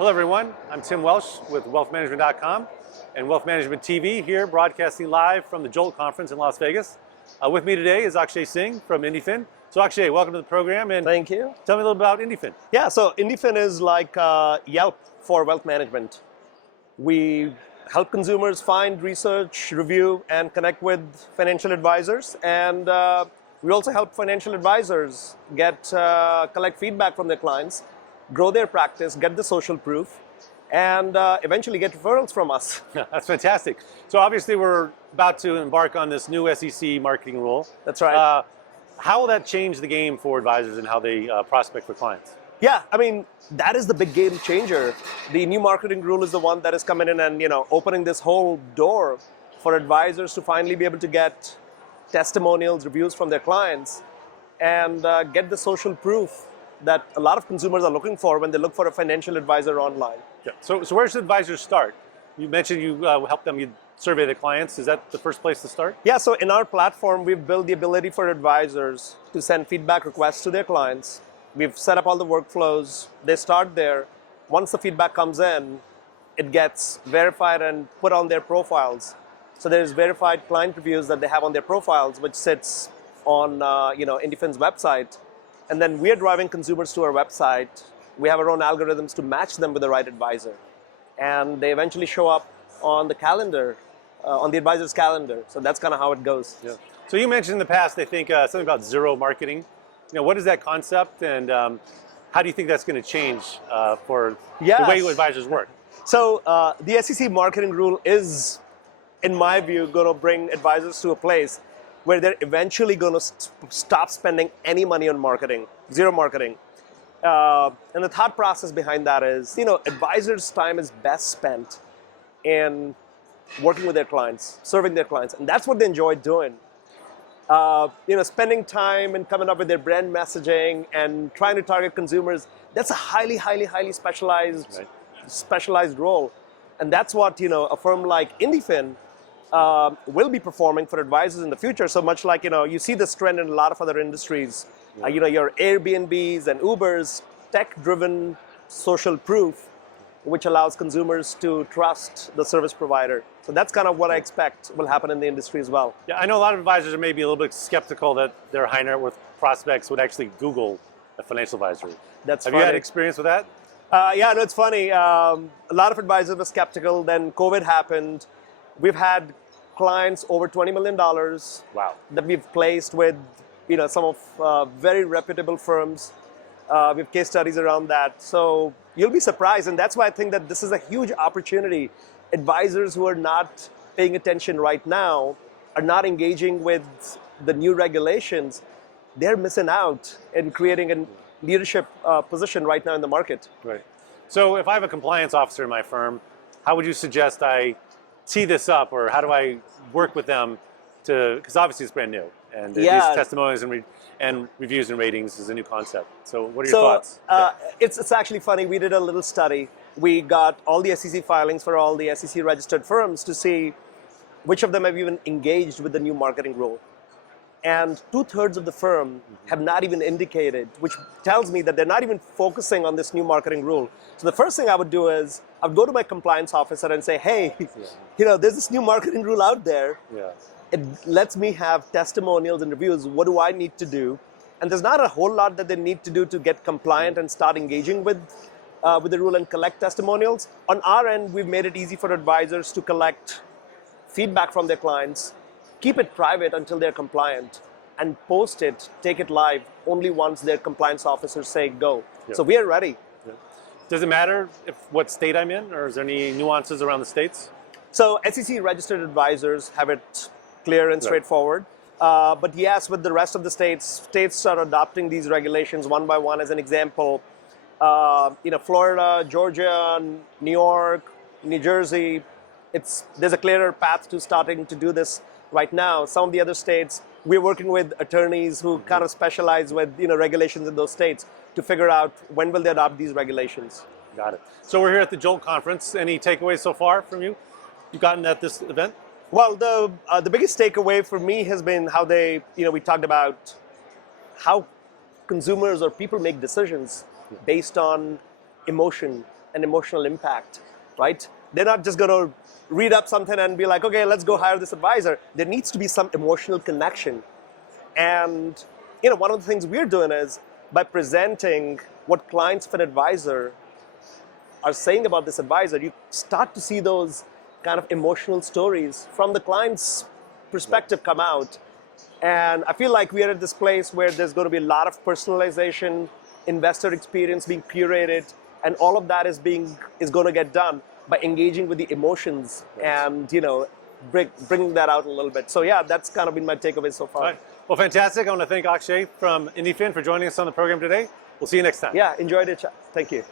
Hello everyone, I'm Tim Welsh with wealthmanagement.com and Wealth Management TV here broadcasting live from the Jolt conference in Las Vegas. With me today is Akshay Singh from Indyfin. So Akshay, welcome to the program and thank you. Tell me a little about Indyfin. Yeah, so Indyfin is like Yelp for wealth management. We help consumers find, research, review, and connect with financial advisors. And we also help financial advisors collect feedback from their clients, grow their practice, get the social proof, and eventually get referrals from us. That's fantastic. So obviously we're about to embark on this new SEC marketing rule. That's right. How will that change the game for advisors and how they prospect for clients? Yeah, I mean, that is the big game changer. The new marketing rule is the one that is coming in and opening this whole door for advisors to finally be able to get testimonials, reviews from their clients, and get the social proof that a lot of consumers are looking for when they look for a financial advisor online. Yeah. So where should advisors start? You mentioned you help them, you survey the clients. Is that the first place to start? Yeah, so in our platform, we've built the ability for advisors to send feedback requests to their clients. We've set up all the workflows. They start there. Once the feedback comes in, it gets verified and put on their profiles. So there's verified client reviews that they have on their profiles, which sits on Indyfin's website. And then we're driving consumers to our website. We have our own algorithms to match them with the right advisor. And they eventually show up on the calendar, on the advisor's calendar. So that's kind of how it goes. Yeah. So you mentioned in the past, I think, something about zero marketing. What is that concept, and how do you think that's going to change for the way advisors work? So the SEC marketing rule is, in my view, going to bring advisors to a place where they're eventually going to stop spending any money on marketing, zero marketing. And the thought process behind that is, advisors' time is best spent in working with their clients, serving their clients, and that's what they enjoy doing. Spending time and coming up with their brand messaging and trying to target consumers, that's a highly, highly, highly specialized role. And that's what, a firm like Indyfin will be performing for advisors in the future. So much like, you see this trend in a lot of other industries. Yeah. Your Airbnbs and Ubers, tech-driven social proof, which allows consumers to trust the service provider. So that's kind of what I expect will happen in the industry as well. Yeah, I know a lot of advisors are maybe a little bit skeptical that their high net worth prospects would actually Google a financial advisor. Have you had experience with that? Yeah, no, it's funny. A lot of advisors were skeptical. Then COVID happened. We've had clients over $20 million that we've placed with some of very reputable firms. We have case studies around that. So you'll be surprised. And that's why I think that this is a huge opportunity. Advisors who are not paying attention right now, are not engaging with the new regulations, they're missing out in creating a leadership position right now in the market. Right. So if I have a compliance officer in my firm, how would you suggest I tee this up, or how do I work with them because obviously it's brand new, and these testimonials and reviews and ratings is a new concept. So what are your thoughts? It's actually funny. We did a little study. We got all the SEC filings for all the SEC registered firms to see which of them have even engaged with the new marketing rule. And 2/3 of the firm have not even indicated, which tells me that they're not even focusing on this new marketing rule. So the first thing I would do is I would go to my compliance officer and say, hey, there's this new marketing rule out there. Yeah. It lets me have testimonials and reviews. What do I need to do? And there's not a whole lot that they need to do to get compliant and start engaging with the rule and collect testimonials. On our end, we've made it easy for advisors to collect feedback from their clients, keep it private until they're compliant, and post it, take it live only once their compliance officers say go. Yeah. So we are ready. Yeah. Does it matter what state I'm in, or is there any nuances around the states? So SEC registered advisors have it clear and straightforward. But yes, with the rest of the states are adopting these regulations one by one. As an example, Florida, Georgia, New York, New Jersey, there's a clearer path to starting to do this right now. Some of the other states, we're working with attorneys who kind of specialize with regulations in those states to figure out when will they adopt these regulations. Got it. So we're here at the Jolt conference. Any takeaways so far from you? You've gotten at this event? Well, the biggest takeaway for me has been how they, we talked about how consumers or people make decisions based on emotion, an emotional impact, right? They're not just going to read up something and be like, okay, let's go hire this advisor. There needs to be some emotional connection. And one of the things we're doing is by presenting what clients of an advisor are saying about this advisor, you start to see those kind of emotional stories from the client's perspective come out. And I feel like we are at this place where there's going to be a lot of personalization, investor experience being curated, and all of that is going to get done by engaging with the emotions and bringing that out a little bit. So yeah, that's kind of been my takeaway so far. All right. Well, fantastic. I want to thank Akshay from Indyfin for joining us on the program today. We'll see you next time. Yeah, enjoyed it. Thank you.